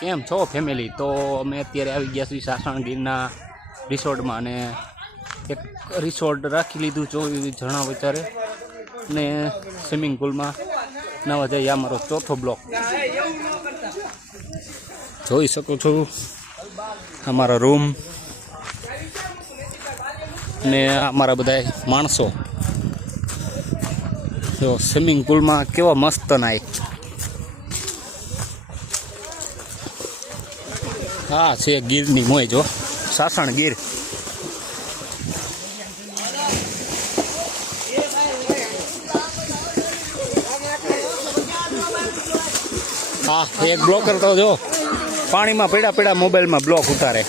કેમ છો ફેમિલી? તો અમે અત્યારે આવી ગયા છીએ સાસણગીરના રિસોર્ટમાં અને એક રિસોર્ટ રાખી લીધું 24 જણા વિચારે ને સ્વિમિંગ પુલમાં નવા જઈએ. અમારો ચોથો બ્લોક જોઈ શકો છો. અમારા રૂમ ને અમારા બધા માણસો જો સ્વિમિંગ પુલમાં કેવા મસ્ત નાય. હા છે ગીરની મોય જો સાસણ ગીર. હા એક બ્લોકર તો જો પાણીમાં પડ્યા મોબાઈલમાં બ્લોક ઉતારે.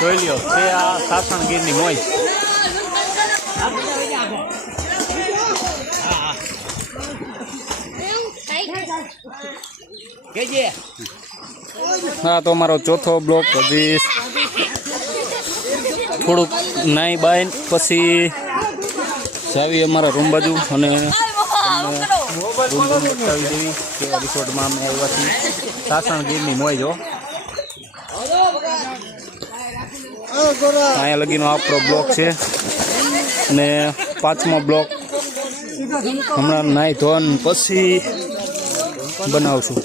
જોઈ લ્યો તે આ સાસણગીરની મોજ. હા તો અમારો ચોથો બ્લોક હજી થોડુંક નાઈ બાઈ પછી જાવી અમારા રૂમ બાજુ અને રૂમ બતાવી દેવી કે રિસોર્ટમાં અમે આવ્યા છીએ. સાસણગીરની મોજ જો અહીંયા લગીનો આપણો બ્લોક છે ને 5મો બ્લોક હમણાં નાઈ ધોન પછી બનાવશું.